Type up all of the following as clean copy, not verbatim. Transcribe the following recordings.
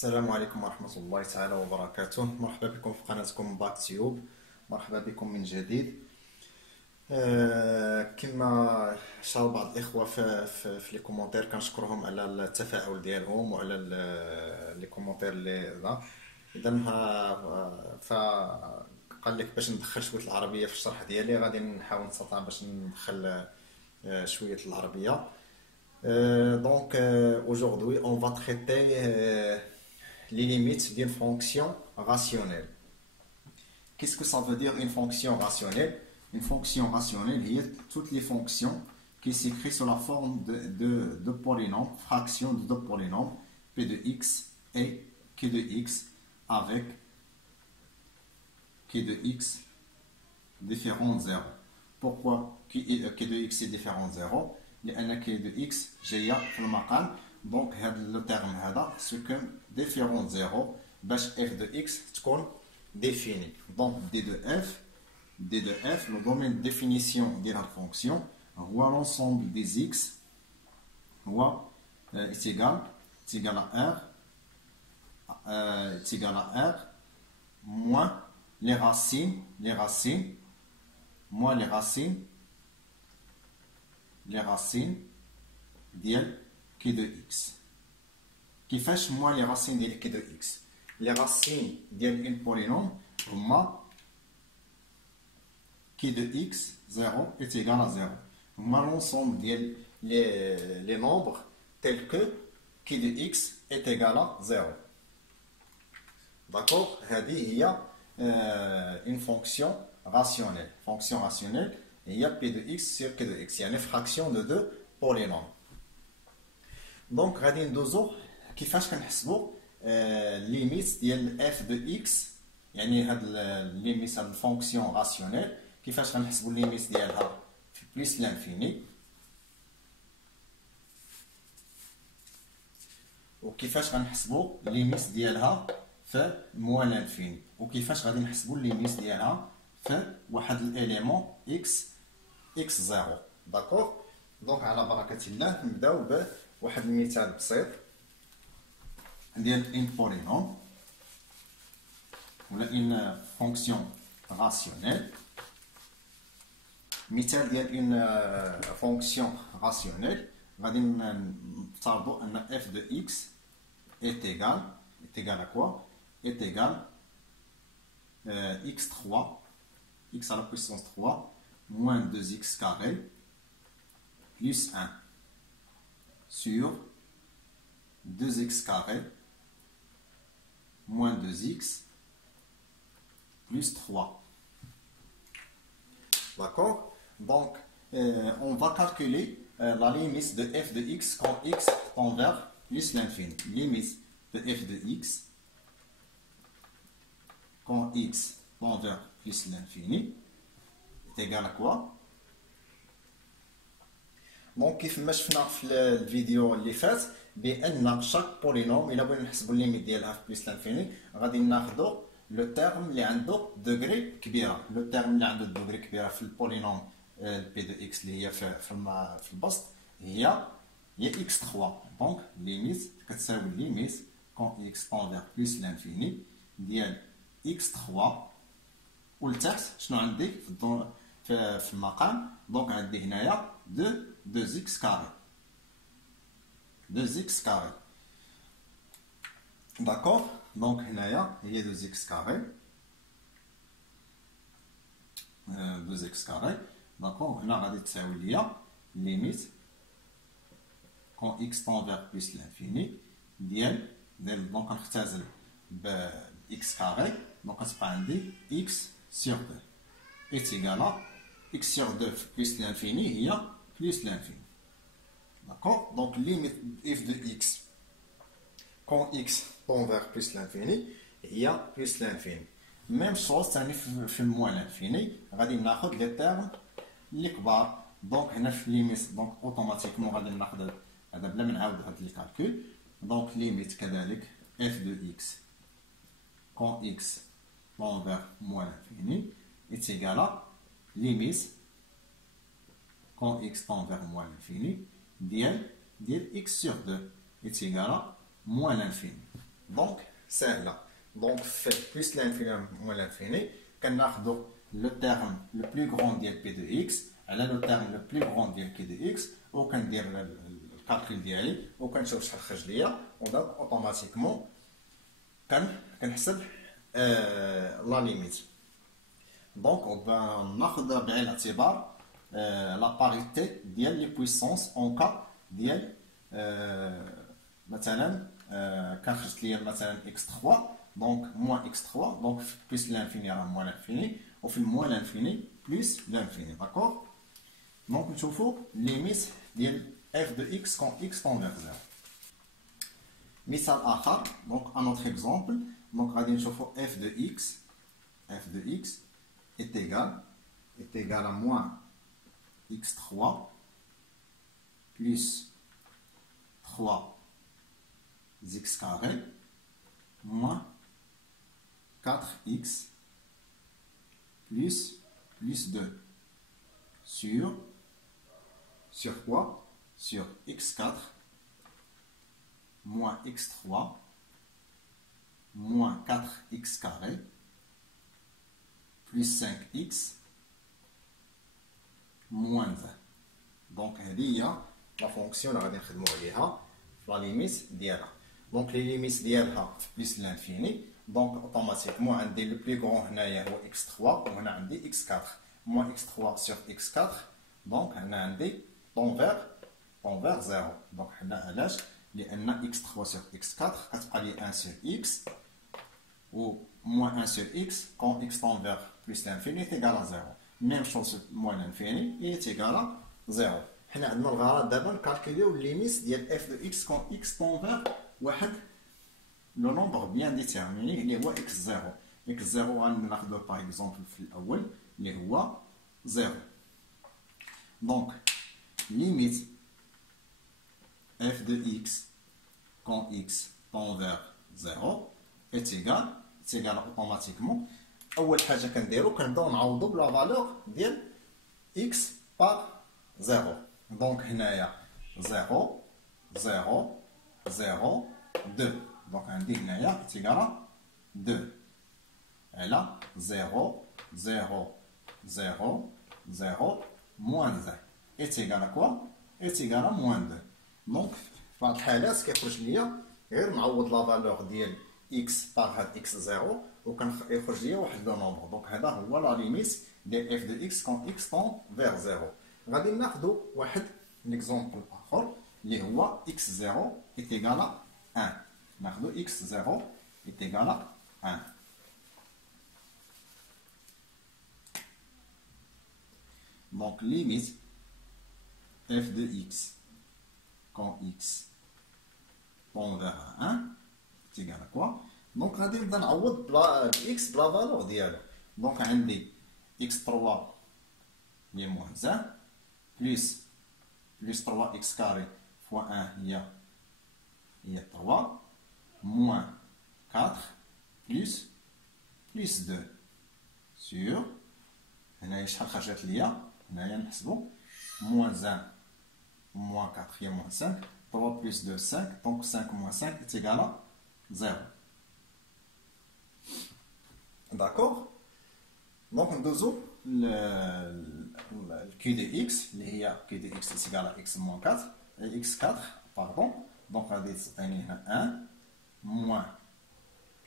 السلام عليكم ورحمة الله تعالى وبركاته. مرحبا بكم في قناتكم باك تيوب. مرحبا بكم من جديد. كما شاو بعض الإخوة في لي كومونتير، كنشكرهم على التفاعل ديالهم وعلى لي كومونتير اللي ذا. إذا فقال لك باش ندخل شوية العربية في الشرح ديالي، غادي نحاول نستطيع باش ندخل شوية العربية. Donc aujourd'hui on va traiter les limites d'une fonction rationnelle. Qu'est-ce que ça veut dire une fonction rationnelle? Une fonction rationnelle, il y a toutes les fonctions qui s'écrivent sous la forme de polynômes, fractions de deux polynômes, p de x et q de x avec q de x différent de 0. Pourquoi q de x est différent de 0? لأن كي دو إكس جاية في المقام، دونك هذا لو تيرم هذا سكون ديفيرون زيرو باش اف دو إكس تكون ديفيني. دونك دي دو اف لو دومين ديفينيسيون ديال الفونكسيون هو لونسومبل دي زيكس هو تيغال ا ار موان لي راسين موان les racines ديال كي دو إكس. كيفاش موان لي راسين ديال كي دو إكس؟ لي راسين ديال ان بولينوم هما كي دو إكس زيرو est égal à زيرو، هما l'ensemble ديال لي nombres tels que كي دو إكس est égal à زيرو. داكوغ، هذه هي une fonction rationnelle. Fonction rationnelle هي p de x sur q de x، يعني fraction de deux polynômes. دونك غادي ندوزو كيفاش كنحسبوا ليميت ديال f de x، يعني هاد ليميت هاد الفونكسيون راسيونيل كيفاش غنحسبوا ليميت ديالها في بليس لانفيني، وكيفاش غنحسبوا ليميت ديالها في موان لانفيني، وكيفاش غادي نحسبوا ليميت ديالها في واحد الاليمون x 0. داكوغ، دونك على بركة الله نبداو بواحد المثال بسيط ديال ان بولينوم ولا ان فونكسيون راسيونيل. مثال ديال ان فونكسيون راسيونيل غادي نفترضوا ان f de x est égal à quoi? Est égal x3 x à la puissance 3 moins 2x carré plus 1 sur 2x carré moins 2x plus 3. D'accord? Donc, on va calculer la limite de f de x quand x tend vers plus l'infini. Limite de f de x quand x tend vers plus l'infini est égal à quoi? دونك كيف ما شفنا في الفيديو اللي فات بان شاك بولينوم الا بغينا نحسبوا الليميت ديالها في بليس لانفيني غادي ناخذوا لو تيرم اللي عنده دوغري كبيره. لو تيرم اللي عنده دوغري كبيره في البولينوم بي دو اكس اللي هي في البسط هي اكس 3. دونك ليميت كتساوي ليميت كون اكس طون فيغ بليس لانفيني ديال اكس 3 ولتحت شنو عندي في المقام؟ دونك عندي هنايا 2x carré. D'accord? Donc هنايا هي 2x carré. 2x carré. D'accord? هنا غادي تساوي ليا ليميت quand x tend vers plus l'infini ديال دونك نختزل ب x carré. دونك غتبقى عندي x sur 2 est égal à x sur 2 plus l'infini هي plus l'infini. D'accord? Donc limite f de x quand x tend vers plus l'infini هي plus l'infini. Même chose ثاني في الموان l'infini غادي ناخذ لي تيرم اللي كبار. دونك هنا في ليميت دونك اوتوماتيكمون غادي ناخذ هذا بلا ما نعاود هاد الكالكول. دونك ليميت كذلك f de x quand x tend vers moins l'infini est égal à limite quand x tend vers moins l'infini ديال x sur 2 est égal à moins l'infini. Donc سهلة. Donc fait plus l'infini moins l'infini كناخدو le terme le plus grand ديال P de X على le terme le plus grand ديال P de X وكندير الكالكول ديالي وكنشوف شحال خرج ليا ودونك اوتوماتيكمون كنحسب لا ليميت. دونك ناخذ بعين الاعتبار لا باريتي ديال لي بويسونس اون كا ديال مثلا كان خرجت ليا مثلا x3 دونك موان x3 دونك بلس لانفيني راه موان لانفيني وفي الموان لانفيني بلس لانفيني. داكور. دونك نشوفوا ليميت ديال f de x quand x tend vers 0. مثال اخر دونك ان اوتر اكزومبل. دونك غادي نشوفوا f de x est égal à moins x3 plus 3x carré moins 4x plus 2 sur quoi? Sur x4 moins x3 moins 4x carré plus 5x moins 1. Donc هذه هي لا فونكسيون اللي غادي نخدموا عليها في لا ليميت ديالها. دونك لي ليميت ديالها بلس لانفيني دونك اوتوماتيكمون عندي لو بلي غون هنايا هو x3 وهنا عندي x4 moins x3 sur x4 دونك هنا عندي طون فيغ 0. دونك حنا علاش؟ لان x3 sur x4 كتبقى لي 1 sur x و moins 1 sur x quand x tend vers plus l'infini est égal à 0. Même chose moins l'infini est égal à 0. حنا عندنا الغرض دابا نكالكوليو الليميت ديال f de x quand x tend vers واحد لو نومبر بيان ديتيرميني اللي هو x0. x0 غناخدو باغ اكزومبل في الاول اللي هو 0. دونك ليميت f de x quand x tend vers 0 est égal automatiquement. اول حاجه كنديرو كنبداو نعوضو بلا فالور ديال x بار 0. دونك هنايا 0 0 0 2 دونك عندي هنايا تيغالا 2 على 0 0 0 0 موان 1 ايتيغالا كوا؟ ايتيغالا موان 2. دونك في هاد الحالات كيخرج ليا غير نعوض لا فالور ديال x بار هاد x0 وكيخرج ليا واحد لو نومبر. دونك هذا هو لا ليميت ديال f de x quand x tend vers 0. غادي ناخدو واحد ليكزومبل اخر اللي هو x0 est égal à 1. ناخدو x0 est égal à 1. Donc limite f de x quand x tend vers 1 est égal à quoi? Donc غادي نبدا نعوض بلا x بلا فالور ديالو. دونك عندي x3 اللي موان 1 بلس 3x carré fois 1 هي 3 moins 4 plus 2 sur هنايا شحال خرجت ليا؟ هنايا نحسبو moins 1 moins 4 هي moins 5 3 plus 2 5 donc 5 moins 5 est égal à 0. D'accord. Donc ندوزو le q de x اللي هي q de x est égal à x moins 4 x4 pardon. donc غادي تعطيني هنا 1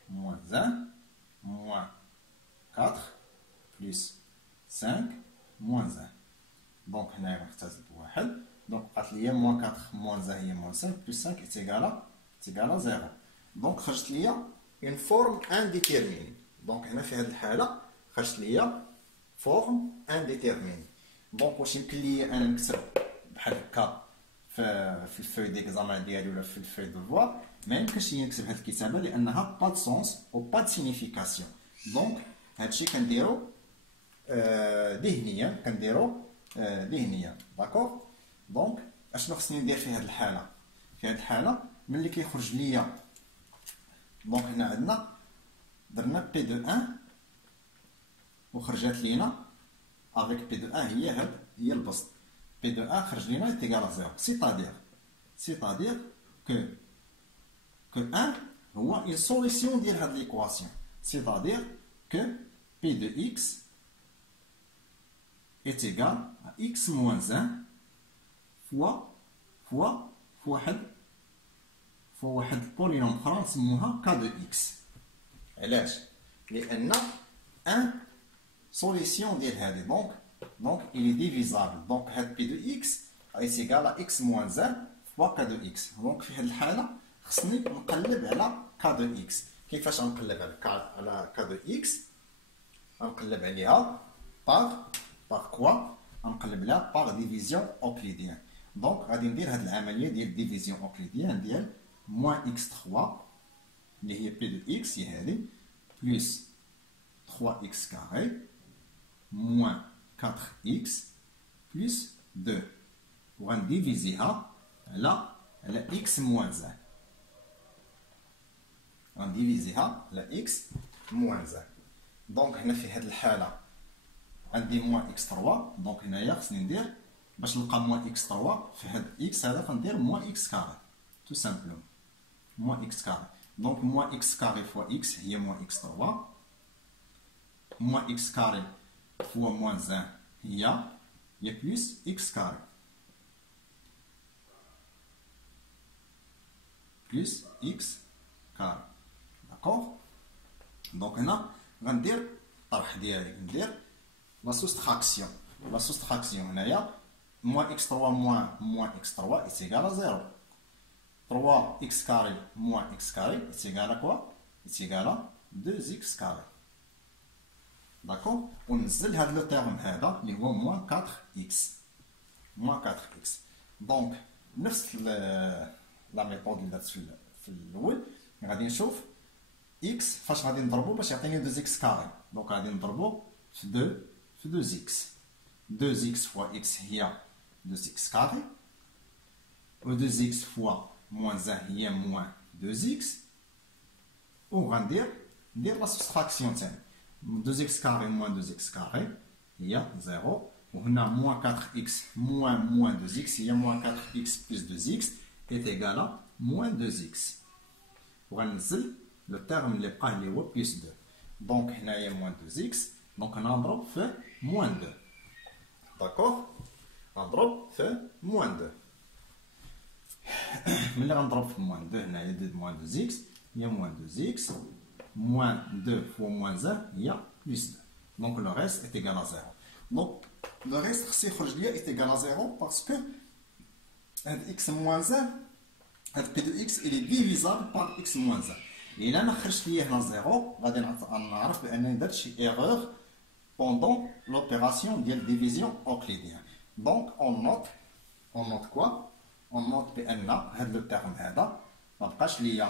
moins 1 moins 4 plus 5 moins 1. donc هنا غنختزل بواحد دونك بقات ليا moins 4 moins 1 هي moins 5 plus 5 est égal à 0. donc خرجت ليا une forme indéterminée. donc هنا في هذه الحاله خرجت ليا فورم انديتيرميني. دونك واش يمكن لي انا نكتب بحال هكا في الفوي ديكزامان ديالي ولا في الفوي دو فوا؟ ما يمكنش لي نكتب هذه الكتابه لانها با دو سونس و با دو سينيفيكاسيون. دونك هادشي كنديرو ذهنيا داكوغ. دونك اشنو خصني ندير في هذه الحاله؟ في هذه الحاله ملي كيخرج ليا دونك هنا عندنا درنا بي دو 1 وخرجت لينا افيك بي دو 1 هي البسط. بي دو 1 خرج لينا تيغال 0 سيتادير كو 1 هو une solution ديال هاد l'équation, c'est-à-dire que P de x est égal à x moins 1 fois واحد البولينوم اخرى نسموها k de x. علاش؟ لان ان solution ديال هذه donc il est divisable. donc هاد p de x est égal à x moins 1 fois k de x. donc في هذه الحاله خصني نقلب على k de x. كيفاش غنقلب على k de x؟ غنقلب عليها par quoi؟ غنقلب عليها par division euclidienne. donc غادي ندير هاد العمليه ديال division euclidienne ديال moins x3 اللي هي p de x هي هذه plus 3x carré moins 4x plus 2 وغنديفيزيها على x moins 1. غنديفيزيها على x moins 1. دونك هنا في هذه الحاله عندي moins x3. دونك هنايا خصني ندير باش نلقى moins x3 في هاد x هذا غندير moins x carré tout simplement moins x carré. donc moins x carré fois x هي moins x3 moins x carré fois moins 1 هي plus x carré plus x carré. d'accord. donc هنا غندير الطرح ديالي ندير لا soustraction هنايا moins x3 moins x3 est égal à 0. 3x carré moins x carré est égal à quoi? est égal à 2x carré. d'accord. وننزل هذا لو تيرم هذا اللي هو moins 4x donc نفس لا ميثود اللي درت في الاول غادي نشوف x فاش غادي نضربو باش يعطيني 2x carré. donc غادي نضربو في 2x 2x fois x هي 2x carré و 2x fois moins 1 هي moins 2x وغندير لا soustraction تاعي 2x carré moins 2x carré هي 0 وهنا moins 4x moins 2x هي moins 4x plus 2x est égal à moins 2x وغنزل لو تيرم اللي بقى اللي هو plus 2. donc هنايا moins 2x donc غنضرب في moins 2. d'accord. غنضرب في moins 2. ملي غنضرب في moins 2 هنايا moins 2x هي moins 2x moins 2 fois moins 1 هي plus 2. donc le reste est égal à 0. donc le reste خصو يخرج ليا est égal à 0 parce que هاد x moins 1 هاد p de x il est divisable par x moins 1. إلا ما خرجت ليا هنا 0 غادي نعرف بأنني درت شي erreur pendant l'opération ديال division euclidienne. donc on note quoi? on note بأن هاد لو تيرم هذا مبقاش ليا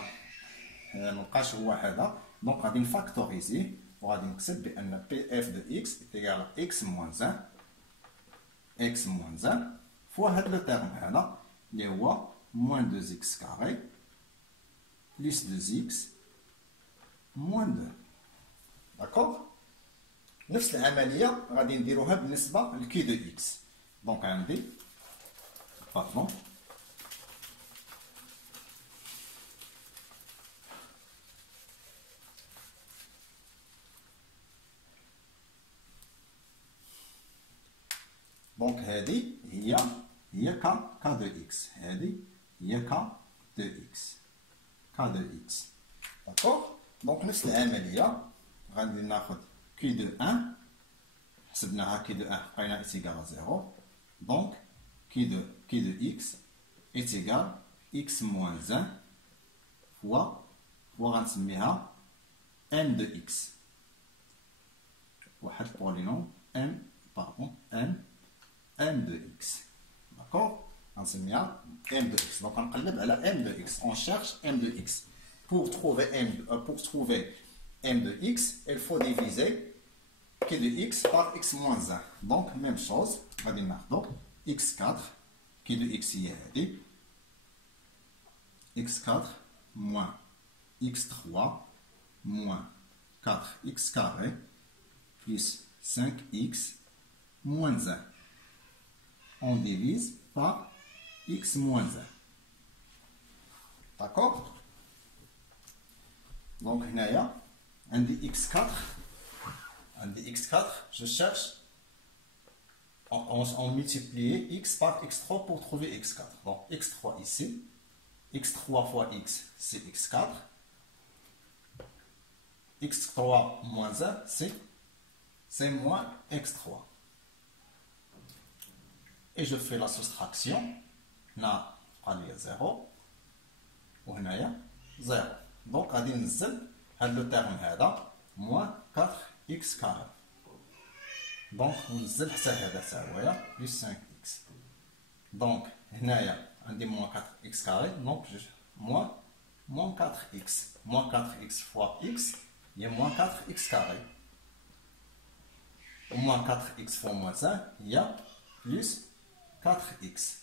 مبقاش هو هذا. donc غادي نفاكتوريزيه وغادي نكتب بأن pf de x est égal à x moins 1 fois هاد لو تيرم هذا اللي هو moins 2x carré plus 2x moins 2. d'accord. نفس العمليه غادي نديروها بالنسبه لكي دو اكس. دونك عندي باردون دونك هذه هي k دو اكس. هذه هي k دو اكس داكوغ. دونك نفس العمليه غادي ناخذ كي دو 1 حسبناها كي دو 1 لقينا اس ايكال 0. دونك كي دو اكس اس ايكال اكس موان 1 فوا غنسميها ام دو اكس. واحد البولينوم ام دو اكس. داكوغ غنسميها ام دو اكس. دونك غنقلب على ام دو اكس. اون شيرش ام دو اكس. pour trouver m de x, il faut diviser k de x par x moins 1. Donc, même chose, on va dire x4, k de x est x4 moins x3 moins 4x carré plus 5x moins 1. On divise par x moins 1. D'accord? Donc, هنايا عندي x4. عندي x4. Je cherche on multiplie x par x3 pour trouver x4. Donc, x3 ici. x3 fois x, c'est x4. x3 moins 1, c'est moins x3. Et je fais la soustraction. Là, il y a 0. Ou il y a 0. Donc, on a le terme هذا moins 4x carré. Donc, on a plus 5x. Donc, il y a moins 4x carré. Donc, moins 4x. Moins 4x fois x, il y a moins 4x carré. Moins 4x fois moins 1, il y a plus 4x.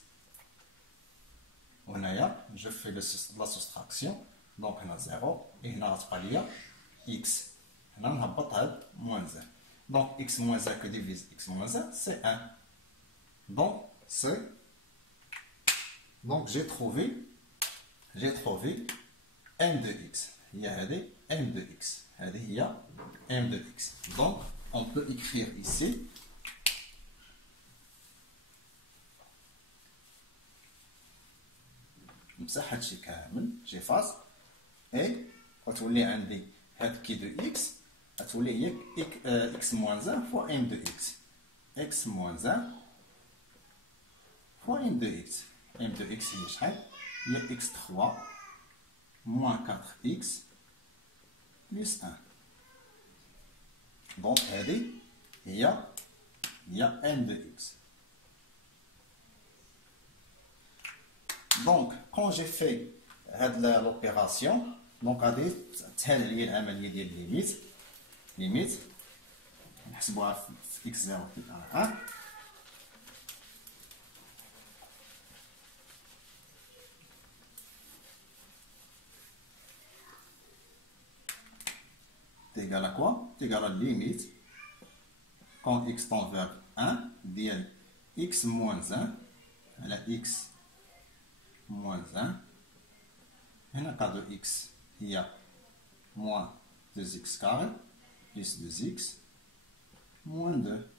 Je fais la soustraction. Donc, on a 0. Et on a x. On a moins 1. Donc, x moins 1 que divise x moins 1, c'est 1. Donc, j'ai trouvé m de x. Il y a m de x. Il y a m de x. Donc, on peut écrire ici نمسح هادشي كامل j'efface et غتولي عندي هاد كي دو اكس غتولي هي x moins 1 fois m de x. x moins 1 fois m de x. m de x هي شحال؟ هي x3 moins 4x plus 1. Donc il y a m de x. Donc quand j'ai fait l'opération, donc غادي تسهل عليا العمليه ديال ليميت نحسبوها في x0 في 1. C'est égal à quoi? C'est égal à la limite quand x tend vers 1 ديال x moins 1 على x moins 1. هنا cas de x هي moins 2x carré plus 2x moins 2.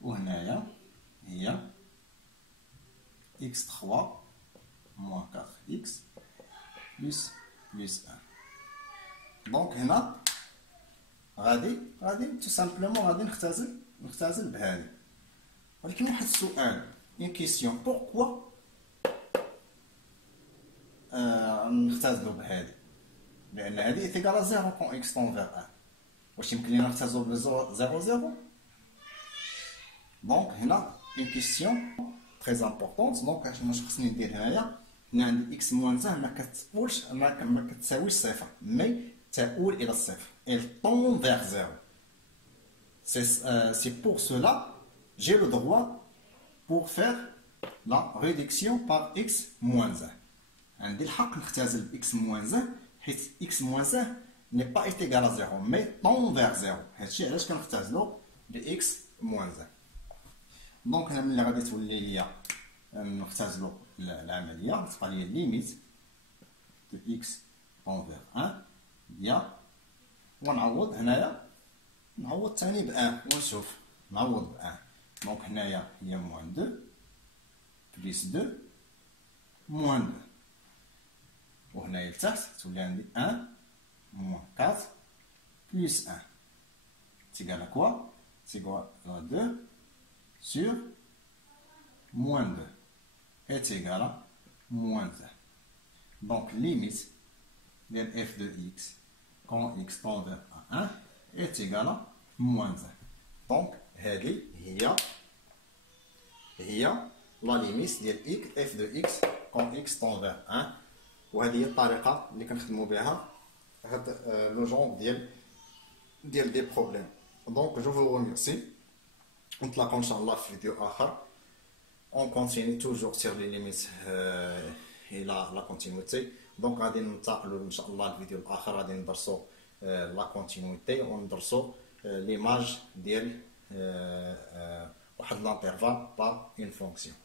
وهنايا هي x3 moins 4x plus 1. Donc هنا غادي tout simplement غادي نختزل بهذه. ولكن واحد السؤال une question pourquoi نختزلوا بهذه؟ لأن هذه est égale à 0 quand x tend vers 1. واش يمكن لينا نختزلوا ب 0 دونك هنا une question très importante. دونك واش خصني ندير هنايا؟ هنا عندي x moins 1 ما كتساويش صفر مي تؤول إلى الصفر. Elle tend vers 0. C'est pour cela j'ai le droit pour faire la réduction par x moins 1. عندي الحق نختزل ب x moins 1 حيث x moins 1 n'est pas égal à 0 mais tend vers 0. هادشي علاش كنختزلو ب x moins 1. دونك هنا ملي غادي تولي ليا نختزلو العمليه غتبقى ليا ليميت دو x tend vers 1 يا ونعوض هنايا نعوض ثاني ب 1 ونشوف نعوض ب 1. دونك هنايا هي موان 2 بليس 2 موان 2 وهنايا لتحت تولي عندي 1 موان 4 بليس 1 تيغال à quoi? تيغال à 2 sur moins 2 est égal à moins 1. Donc limite de f de x quand x tend vers 1 est égal à moins 1. Donc هذه هي لا ليميت ديال f de x quand x tend vers 1. وهذه هي الطريقه اللي كنخدموا بها هاد لو جون ديال دي بروبليم. دونك جو فو ريميرسي. نتلاقاو ان شاء الله في فيديو اخر. On continue toujours sur les limites et la continuité. Donc غادي ننتقلوا ان شاء الله الفيديو الاخر غادي ندرسوا لا كونتينيتي وندرسوا ليماج ديال واحد لانترفال بار اون فونكسيون.